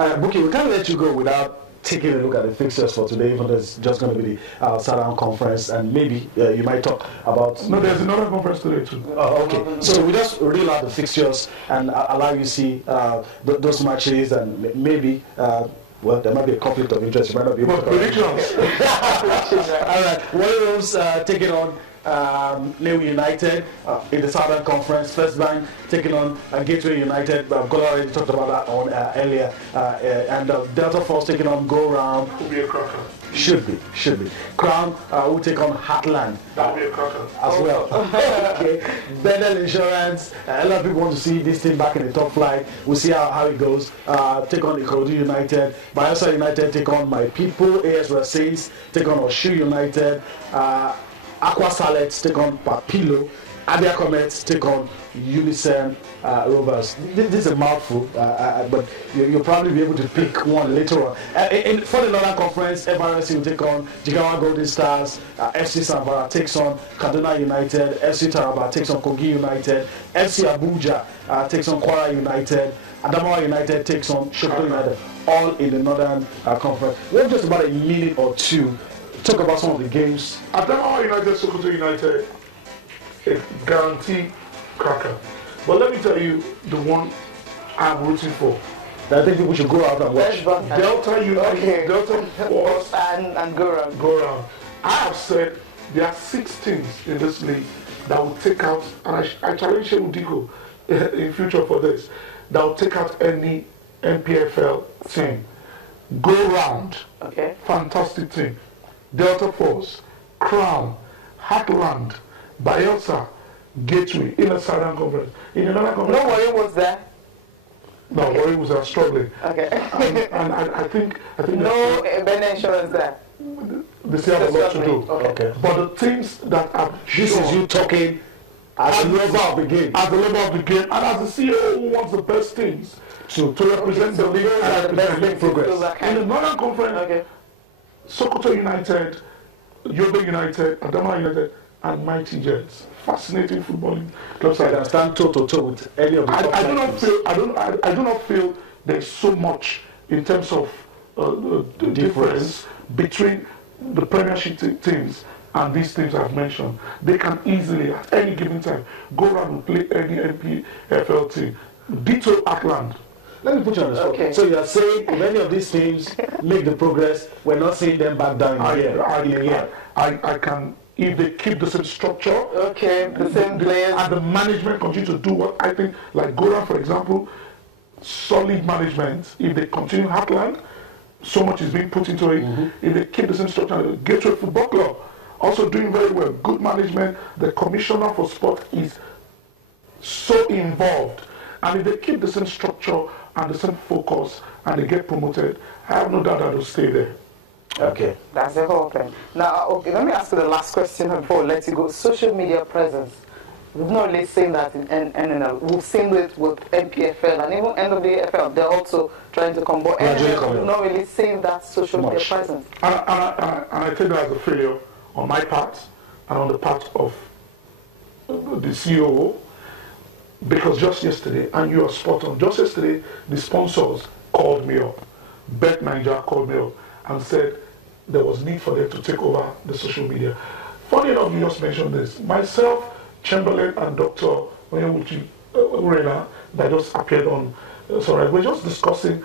Buki, we can't let you go without taking a look at the fixtures for today, even though it's just going to be the Southern Conference, and maybe you might talk about... No, there's another conference today too. Oh, okay. So we just reel out the fixtures and allow you to see those matches, and maybe... well, there might be a conflict of interest. You might not be able to... Predictions. All right. Warriors taking on New United in the Southern Conference. First Bank taking on Gateway United. Gola already talked about that on earlier. And Delta Force taking on Go Round. Could be a cracker. Should be. Crown will take on Heartland. That will be a cracker. As well. Okay. Bendel Insurance. A lot of people want to see this team back in the top flight. We'll see how it goes. Take on Ikorodu United. Bayelsa United take on My People. AS West Saints take on Oshu United. Aqua Salets take on Papilo. Abia Comets take on Unison Rovers. This is a mouthful, but you'll probably be able to pick one later on. For the Northern Conference, FRC will take on Jigawa Golden Stars. FC Samvara takes on Kaduna United. FC Taraba takes on Kogi United. FC Abuja takes on Kwara United. Adamawa United takes on Sokoto United. All in the Northern Conference. We have just about a minute or two to talk about some of the games. Adamawa United, Sokoto United, a guaranteed cracker. But let me tell you the one I'm rooting for. I think people should go out and watch. Delta United, Delta Force, and Go Round. Go Round. I have said there are 6 teams in this league that will take out, and I challenge Shehu Diko in future for this, that will take out any MPFL team. Go Round. Okay. Fantastic team. Delta Force, Crown, Heartland, Bayelsa, Gateway in the Southern Conference. In another conference. No worry was there. No, okay. Worry was struggling. Okay. And I think no Bendel Insurance there. They still have a lot to do. Okay. But the teams that are this is you talking as the level of the game. As the level of the game, and as the CEO who wants the best teams to represent the league and the best league progress. In the Northern Conference, Sokoto United, Yobe United, Adamawa United, and Mighty Jets. Fascinating footballing clubs. I can stand toe to toe with any of the I do not feel there's so much in terms of the difference between the Premiership teams and these teams I've mentioned. They can easily, at any given time, go around and play any MPFL team. Ditto Heartland. Let me put you on the spot. Okay. So you are saying if any of these teams make the progress, we're not seeing them back down in a year. I can, if they keep the same structure, the same players, and the management continue to do what I think, like Gora, for example, solid management. If they continue Heartland, so much is being put into it. If they keep the same structure, Gateway Football Club also doing very well. Good management. The commissioner for sport is so involved, and if they keep the same structure and the same focus, and they get promoted, I have no doubt that they'll stay there. Okay, that's the whole thing. Now, okay, let me ask you the last question before we let you go. Social media presence. We've not really seen that in NNL. We've seen it with MPFL and even NWFL. They're also trying to come. But NNL, we've not really seen that social media presence. And I think that as a failure on my part and on the part of the CEO. Because just yesterday, and you are spot on, just yesterday, the sponsors called me up. Bet Manager called me up and said there was need for them to take over the social media. Funny enough, you just mentioned this. Myself, Chamberlain, and Dr. Urena, that just appeared on, we're just discussing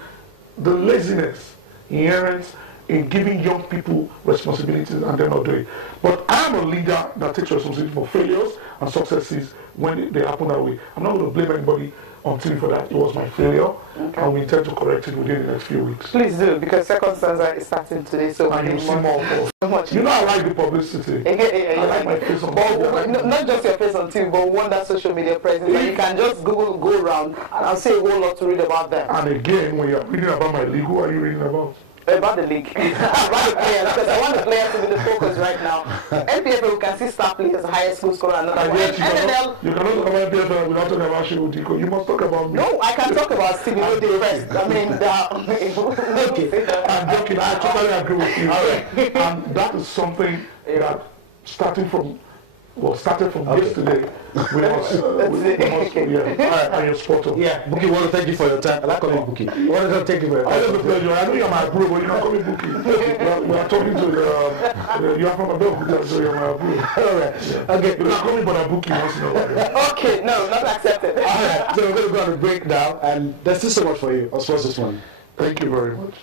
the laziness inherent in giving young people responsibilities and they're not doing it. But I'm a leader that takes responsibility for failures and successes when they happen that way. I'm not going to blame anybody on TV for that. It was my failure, and we intend to correct it within the next few weeks. Please do, because second Stanza is starting today, so and you'll see more of You know I like the publicity. I like my face on TV. Not just your face on TV, but one that social media presence. You can just Google Go Round, and I'll say a whole lot to read about them. And again, when you're reading about my league, who are you reading about? About the league. About the players, because I want the players to be the focus right now. MPFL, we can see star players, highest school scorer, and another one. NNL. You cannot talk about MPFL without talking about Shehu Diko. You must talk about me. No, I can talk about Stevie Ode first. I mean, okay. I'm joking. I totally agree with you. And that is something that, starting from well, started from yesterday. We must, yeah. All right, and you're spot on. Yeah, Buki, I want to thank you for your time. I like calling you Buki. I want to thank you for your time. I have a pleasure. I know you're my bro, but you're not calling Buki. We are talking to you are from Abeokuta, so you're my bro. All right. Yeah. Okay. You can call me but Buki once in a while. Okay, no, not accepted. All right, so we're going to go on a break now, and there's still so much for you. I'll sponsor this one. Thank you very much.